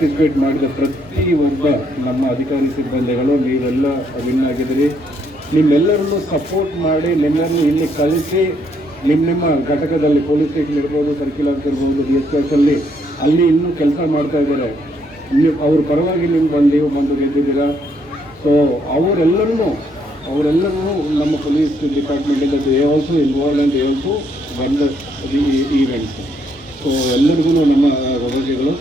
Participate ಮಾಡಿದ ಪ್ರತಿ ಒಬ್ಬ ನಮ್ಮ ಅಧಿಕಾರಿ ಸಿಬ್ಬಂದಿಗಳು ನೀವೆಲ್ಲ ವಿನ್ ಆಗಿದ್ದೀರಿ. ನಿಮ್ಮೆಲ್ಲರನ್ನು ಸಪೋರ್ಟ್ ಮಾಡಿ ನಿಮ್ಮನ್ನು ಇಲ್ಲಿ ಕಳಿಸಿ ನಿಮ್ಮ ನಿಮ್ಮ ಘಟಕದಲ್ಲಿ ಪೊಲೀಸ್ ಸ್ಟೇಷನ್ ಇರ್ಬೋದು ಸರ್ಕಿಲ್ ಆಫೀಸ್ ಇರ್ಬೋದು ಡಿ ಎಸ್ ಅಲ್ಲಿ ಅಲ್ಲಿ ಇನ್ನೂ ಕೆಲಸ ಮಾಡ್ತಾ ಇದ್ದಾರೆ. ನೀವು ಅವ್ರ ಪರವಾಗಿ ನಿಮ್ಗೆ ಬಂದು, ನೀವು ಬಂದು ಗೆದ್ದಿದ್ದೀರಾ? ಸೊ ಅವರೆಲ್ಲರನ್ನೂ ಅವರೆಲ್ಲರೂ ನಮ್ಮ police ಡಿಪಾರ್ಟ್ಮೆಂಟಿಂದ they also involve and they also ಬಂದ ಈವೆಂಟ್ಸ್ ಸೊ ಎಲ್ಲರಿಗೂ ನಮ್ಮ ರಜೆಗಳು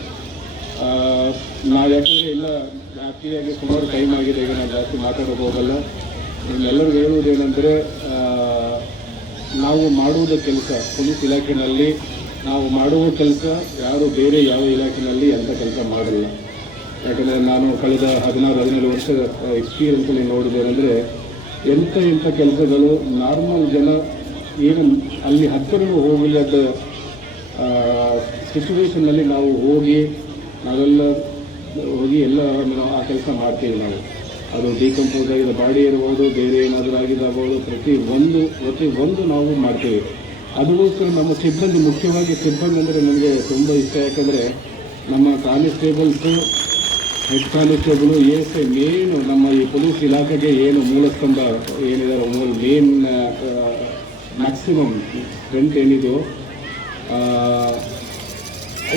ನಾವು ಯಾಕಂದರೆ ಎಲ್ಲ ಜಾಸ್ತಿಯಾಗಿ ಸುಮಾರು ಟೈಮ್ ಆಗಿದೆ, ಈಗ ನಾವು ಜಾಸ್ತಿ ಮಾತಾಡೋಕೆ ಹೋಗಲ್ಲ. ನಿಮ್ಮೆಲ್ಲರಿಗೂ ಹೇಳುವುದೇನೆಂದರೆ ನಾವು ಮಾಡುವುದ ಕೆಲಸ, ಪೊಲೀಸ್ ಇಲಾಖೆಯಲ್ಲಿ ನಾವು ಮಾಡುವ ಕೆಲಸ, ಯಾರು ಬೇರೆ ಯಾವ ಇಲಾಖೆಯಲ್ಲಿ ಅಂಥ ಕೆಲಸ ಮಾಡಲ್ಲ. ಯಾಕಂದರೆ ನಾನು ಕಳೆದ ಹದಿನಾರು, ಹದಿನೇಳು ವರ್ಷದ ಎಕ್ಸ್ಪೀರಿಯನ್ಸಲ್ಲಿ ನೋಡಿದ್ದೇನೆಂದರೆ ಎಂಥ ಎಂಥ ಕೆಲಸಗಳು ನಾರ್ಮಲ್ ಜನ ಏನು ಅಲ್ಲಿ ಹತ್ತಿರವೂ ಹೋಗಲಿಲ್ಲದ ಸಿಚುವೇಶನ್ನಲ್ಲಿ ನಾವು ಹೋಗಿ ನಾವೆಲ್ಲ ಹೋಗಿ ಎಲ್ಲ ಆ ಕೆಲಸ ಮಾಡ್ತೀವಿ ನಾವು. ಅದು ಡಿಕಂಪೋಸ್ ಆಗಿದ ಬಾಡಿ ಇರ್ಬೋದು, ಬೇರೆ ಏನಾದರೂ ಆಗಿದ್ದಾಗಬಹುದು ಪ್ರತಿ ಒಂದು ಪ್ರತಿ ಒಂದು ನಾವು ಮಾಡ್ತೀವಿ. ಅದಕ್ಕೋಸ್ಕರ ನಮ್ಮ ಸಿಬ್ಬಂದಿ ಮುಖ್ಯವಾಗಿ ಸಿಬ್ಬಂದಿ ಅಂದರೆ ನನಗೆ ತುಂಬ ಇಷ್ಟ. ಯಾಕಂದರೆ ನಮ್ಮ constables, head constable S I main ನಮ್ಮ ಈ ಪೊಲೀಸ್ ಇಲಾಖೆಗೆ ಏನು ಮೂಲಸ್ತಂಭ ಏನಿದ್ದಾರೆ ಮೂಲ ಮೇನ್ ಮ್ಯಾಕ್ಸಿಮಮ್ ಸ್ಟ್ರೆಂತ್ ಏನಿದು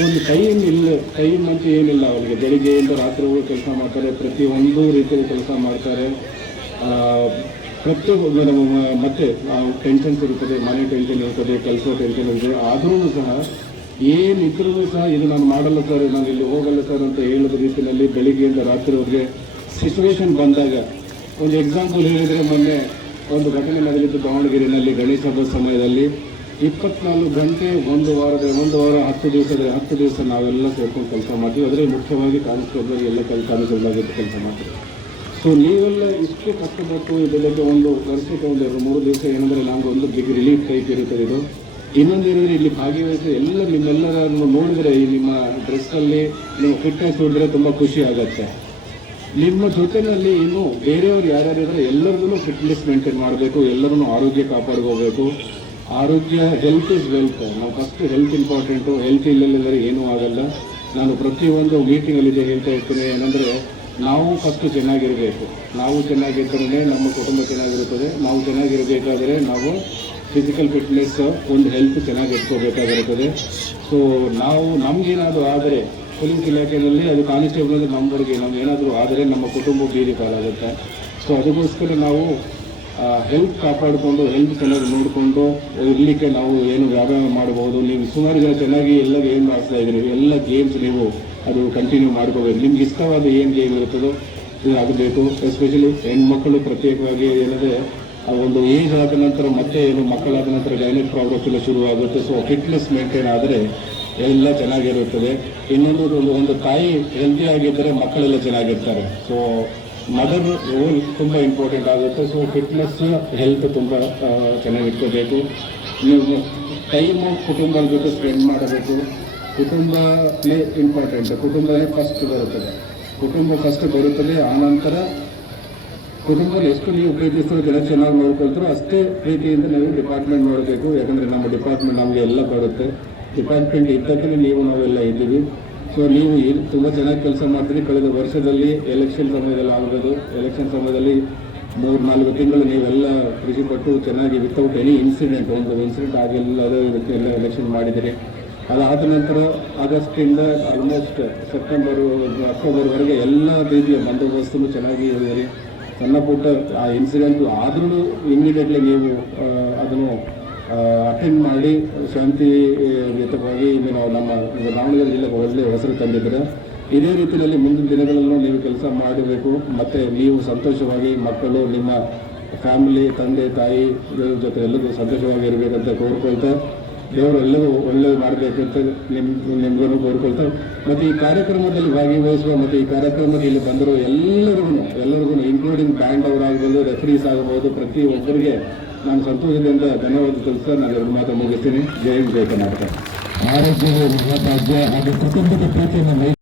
ಒಂದು ಕೈಯಲ್ಲಿ ಇಲ್ಲ, ಕೈ ಅಂತ ಏನಿಲ್ಲ ಅವರಿಗೆ ಬೆಳಿಗ್ಗೆಯಿಂದ ರಾತ್ರಿವರೆಗೂ ಕೆಲಸ ಮಾಡ್ತಾರೆ ಪ್ರತಿಯೊಂದು ರೀತಿಯಲ್ಲಿ ಕೆಲಸ ಮಾಡ್ತಾರೆ. ಪ್ರತಿಯೊಬ್ಬ ಮತ್ತೆ ಟೆನ್ಷನ್ಸ್ ಇರುತ್ತದೆ, ಮನೆ ಟೆನ್ಷನ್ ಇರ್ತದೆ ಕೆಲಸ ಟೆನ್ಷನ್ ಇರ್ತದೆ ಆದರೂ ಸಹ ಏನಿದ್ರೂ ಸಹ ಇದು ನಾನು ಮಾಡಲ್ಲ ಸರ್, ನಾನು ಇಲ್ಲಿ ಹೋಗಲ್ಲ ಸರ್ ಅಂತ ಹೇಳೋದ ರೀತಿಯಲ್ಲಿ ಬೆಳಿಗ್ಗೆಯಿಂದ ರಾತ್ರಿವರೆಗೆ ಸಿಚುವೇಶನ್ ಬಂದಾಗ, ಒಂದು ಎಕ್ಸಾಂಪಲ್ ಹೇಳಿದರೆ ಮೊನ್ನೆ ಒಂದು ಘಟನೆ ನಡೆದಿತ್ತು ದಾವಣಗೆರೆಯಲ್ಲಿ ಗಣೇಶ ಹಬ್ಬದ ಸಮಯದಲ್ಲಿ. ಇಪ್ಪತ್ನಾಲ್ಕು ಗಂಟೆ ಒಂದು ವಾರದ, ಒಂದು ವಾರ, ಹತ್ತು ದಿವಸದ, ಹತ್ತು ದಿವಸ ನಾವೆಲ್ಲ ಸೇರ್ಕೊಂಡು ಕೆಲಸ ಮಾಡ್ತೀವಿ. ಅದರಲ್ಲಿ ಮುಖ್ಯವಾಗಿ ಕಾನ್ಸ್ಟೇಬಲ್ ಎಲ್ಲ ಕೆಲಸ ಕಾನ್ಸ್ಟೇಬಲ್ ಆಗಿದ್ದು ಕೆಲಸ ಮಾಡ್ತೀವಿ. ಸೊ ನೀವೆಲ್ಲ ಇಷ್ಟು ಕಷ್ಟಪಟ್ಟು ಇದರಲ್ಲಿ ಒಂದು ವರ್ಷಕ್ಕೆ ಒಂದು ಎರಡು, ಮೂರು ದಿವಸ ಏನಂದರೆ ನಮ್ಗೆ ಒಂದು ಬಿಗ್ ರಿಲೀಫ್ ಟೈಪ್ ಇರುತ್ತದೆ ಇದು. ಇನ್ನೊಂದು ಏನಂದರೆ ಇಲ್ಲಿ ಭಾಗವಹಿಸಿ ಎಲ್ಲ ನಿಮ್ಮೆಲ್ಲರನ್ನು ನೋಡಿದರೆ ಈ ನಿಮ್ಮ ಡ್ರೆಸ್ಸಲ್ಲಿ ನೀವು ಫಿಟ್ನೆಸ್ ನೋಡಿದ್ರೆ ತುಂಬ ಖುಷಿ ಆಗುತ್ತೆ. ನಿಮ್ಮ ಜೊತೆನಲ್ಲಿ ಇನ್ನು ಬೇರೆಯವ್ರು ಯಾರ್ಯಾರು ಇದ್ದಾರೆ ಎಲ್ಲರಿಗೂ ಫಿಟ್ನೆಸ್ ಮೇಂಟೈನ್ ಮಾಡಬೇಕು ಎಲ್ಲರೂ ಆರೋಗ್ಯ ಕಾಪಾಡ್ಕೋಬೇಕು. ಆರೋಗ್ಯ ಹೆಲ್ತ್ ಇಸ್ ವೆಲ್ತ್ ನಾವು ಫಸ್ಟ್ ಹೆಲ್ತ್ ಇಂಪಾರ್ಟೆಂಟು ಹೆಲ್ತ್ ಇಲ್ಲದಿದ್ದರೆ ಏನೂ ಆಗಲ್ಲ. ನಾನು ಪ್ರತಿಯೊಂದು ಮೀಟಿಂಗಲ್ಲಿ ಹೇಳ್ತಾ ಇರ್ತೀನಿ. ಏನಂದರೆ, ನಾವು ಫಸ್ಟ್ ಚೆನ್ನಾಗಿರಬೇಕು. ನಾವು ಚೆನ್ನಾಗಿದ್ದರೆ ನಮ್ಮ ಕುಟುಂಬ ಚೆನ್ನಾಗಿರುತ್ತದೆ. ನಾವು ಚೆನ್ನಾಗಿರಬೇಕಾದರೆ ನಾವು ಫಿಸಿಕಲ್ ಫಿಟ್ನೆಸ್ ಒಂದು ಹೆಲ್ತ್ ಚೆನ್ನಾಗಿ ಇಟ್ಕೋಬೇಕಾಗಿರುತ್ತದೆ. ಸೊ ನಾವು ನಮಗೇನಾದರೂ ಆದರೆ, ಪೊಲೀಸ್ ಇಲಾಖೆಯಲ್ಲಿ ಅದು ಕಾನ್ಸ್ಟೇಬಲ್ ನಮ್ಮವರಿಗೆ ನಮ್ಗೆ ಏನಾದರೂ ಆದರೆ ನಮ್ಮ ಕುಟುಂಬ ಬೀದಿ ಪಾಲಾಗುತ್ತೆ. ಸೊ ಅದಕ್ಕೋಸ್ಕರ ನಾವು ಹೆಲ್ತ್ ಕಾಪಾಡಿಕೊಂಡು, ಹೆಲ್ತ್ ಚೆನ್ನಾಗಿ ನೋಡಿಕೊಂಡು, ಇರಲಿಕ್ಕೆ ನಾವು ಏನು ವ್ಯಾಯಾಮ ಮಾಡಬಹುದು. ನೀವು ಸುಮಾರು ಜನ ಚೆನ್ನಾಗಿ ಎಲ್ಲ ಗೇಮ್ ಆಡ್ತಾ ಇದ್ದೀರಿ. ಎಲ್ಲ ಗೇಮ್ಸ್ ನೀವು ಅದು ಕಂಟಿನ್ಯೂ ಮಾಡ್ಕೋಬೇಕು. ನಿಮ್ಗೆ ಇಷ್ಟವಾದ ಏನು ಗೇಮ್ ಇರುತ್ತದೋ, ಇದು ಆಗಬೇಕು. ಎಸ್ಪೆಷಲಿ ಹೆಣ್ಮಕ್ಕಳು ಪ್ರತ್ಯೇಕವಾಗಿ ಏನಂದರೆ ಒಂದು ಏಜ್ ಆದ ನಂತರ ಮತ್ತೆ ಏನು ಮಕ್ಕಳಾದ ನಂತರ ಗೈನಿಕ್ ಪ್ರಾಬ್ಲಮ್ಸ್ ಎಲ್ಲ ಶುರುವಾಗುತ್ತೆ. ಸೊ ಫಿಟ್ನೆಸ್ ಮೇಂಟೈನ್ ಆದರೆ ಎಲ್ಲ ಚೆನ್ನಾಗಿರುತ್ತದೆ. ಇನ್ನೊಂದು ಒಂದು ತಾಯಿ ಹೆಲ್ದಿ ಆಗಿದ್ದರೆ ಮಕ್ಕಳೆಲ್ಲ ಚೆನ್ನಾಗಿರ್ತಾರೆ. ಸೊ ಮದರ್ ರೋಲ್ ತುಂಬ ಇಂಪಾರ್ಟೆಂಟ್ ಆಗುತ್ತೆ. ಸೊ ಫಿಟ್ನೆಸ್ ಹೆಲ್ತ್ ತುಂಬ ಚೆನ್ನಾಗಿಟ್ಕೋಬೇಕು ನೀವು ಟೈಮು ಕುಟುಂಬದ ಜೊತೆ ಸ್ಪೆಂಡ್ ಮಾಡಬೇಕು. ಕುಟುಂಬನೇ ಇಂಪಾರ್ಟೆಂಟ್ ಕುಟುಂಬನೇ ಫಸ್ಟ್ ಬರುತ್ತದೆ. ಕುಟುಂಬ ಫಸ್ಟ್ ಬರುತ್ತದೆ ಆನಂತರ ಕುಟುಂಬದಲ್ಲಿ ಎಷ್ಟು ನೀವು ಪ್ರೀತಿಸ್ತೀರೋ ಜನ ಚೆನ್ನಾಗಿ ನೋಡ್ಕೊಳ್ತಾರೋ ಅಷ್ಟೇ ಪ್ರೀತಿಯಿಂದ ನಾವು ಡಿಪಾರ್ಟ್ಮೆಂಟ್ ನೋಡಬೇಕು. ಯಾಕಂದರೆ ನಮ್ಮ ಡಿಪಾರ್ಟ್ಮೆಂಟ್ ನಮಗೆ ಎಲ್ಲ ಬರುತ್ತೆ. ಡಿಪಾರ್ಟ್ಮೆಂಟ್ ಇದ್ದಕ್ಕೆ ನೀವು ನಾವೆಲ್ಲ ಇದ್ದೀವಿ. ಸೊ ನೀವು ಇಲ್ಲಿ ತುಂಬ ಚೆನ್ನಾಗಿ ಕೆಲಸ ಮಾಡ್ತೀರಿ. ಕಳೆದ ವರ್ಷದಲ್ಲಿ ಎಲೆಕ್ಷನ್ ಸಮಯದಲ್ಲಿ ಆಗಬಹುದು ಎಲೆಕ್ಷನ್ ಸಮಯದಲ್ಲಿ ಮೂರು ನಾಲ್ಕು ತಿಂಗಳು ನೀವೆಲ್ಲ ಖುಷಿಪಟ್ಟು ಚೆನ್ನಾಗಿ ವಿತೌಟ್ ಎನಿ ಇನ್ಸಿಡೆಂಟ್ ಒಂದು ಇನ್ಸಿಡೆಂಟ್ ಆಗಿಲ್ಲದ ಎಲ್ಲ ಎಲೆಕ್ಷನ್ ಮಾಡಿದಿರಿ ಅದಾದ ನಂತರ ಆಗಸ್ಟಿಂದ ಆಲ್ಮೋಸ್ಟ್ ಸೆಪ್ಟೆಂಬರ್ ಅಕ್ಟೋಬರ್ವರೆಗೆ ಎಲ್ಲ ರೀತಿಯ ಬಂದೋಬಸ್ತನ್ನು ಚೆನ್ನಾಗಿ ಹೇಳಿದಿರಿ ಸಣ್ಣ ಪುಟ್ಟ ಆ ಇನ್ಸಿಡೆಂಟ್ ಆದ್ರೂ ಇಮ್ಮಿಡಿಯೇಟ್ಲಿ ನೀವು ಅದನ್ನು ಅಟೆಂಡ್ ಮಾಡಿ ಶಾಂತಿಯುತವಾಗಿ ಇಲ್ಲಿ ನಾವು ನಮ್ಮ ದಾವಣಗೆರೆ ಜಿಲ್ಲೆಗೆ ಒಳ್ಳೆಯ ಹೆಸರು ತಂದಿದ್ದರೆ. ಇದೇ ರೀತಿಯಲ್ಲಿ ಮುಂದಿನ ದಿನಗಳಲ್ಲೂ ನೀವು ಕೆಲಸ ಮಾಡಬೇಕು. ಮತ್ತು ನೀವು ಸಂತೋಷವಾಗಿ ಮಕ್ಕಳು, ನಿಮ್ಮ ಫ್ಯಾಮಿಲಿ ತಂದೆ, ತಾಯಿ ಜೊತೆ ಎಲ್ಲರೂ ಸಂತೋಷವಾಗಿ ಇರಬೇಕಂತ ಕೋರ್ಕೊಳ್ತಾ ದೇವರು ಎಲ್ಲರೂ ಒಳ್ಳೇದು ಅಂತ ನಿಮ್ಮ ನಿಮ್ಗೂ ಕೋರ್ಕೊಳ್ತಾ ಮತ್ತು ಈ ಕಾರ್ಯಕ್ರಮದಲ್ಲಿ ಭಾಗವಹಿಸುವ ಮತ್ತು ಈ ಕಾರ್ಯಕ್ರಮದಲ್ಲಿ ಇಲ್ಲಿ ಬಂದಿರೋ ಎಲ್ಲರಿಗೂ ಎಲ್ಲರಿಗೂ ಇನ್ಕ್ಲೂಡಿಂಗ್ ಬ್ಯಾಂಡ್ ಅವರಾಗ್ಬೋದು ರೆಫರೀಸ್ ಆಗಬಹುದು ಪ್ರತಿಯೊಬ್ಬರಿಗೆ ನಾನು ಸಂತೋಷದಿಂದ ಧನ್ಯವಾದ ತಿಳಿಸ್ತಾ ನಾನು ಎರಡು ಮಾತು ಮುಗಿಸ್ತೀನಿ. ಜೈ ಜಯ ಕರ್ನಾಟಕ. ಆರೋಗ್ಯ ಹಾಗೂ ಕುಟುಂಬದ ಪ್ರೀತಿಯನ್ನು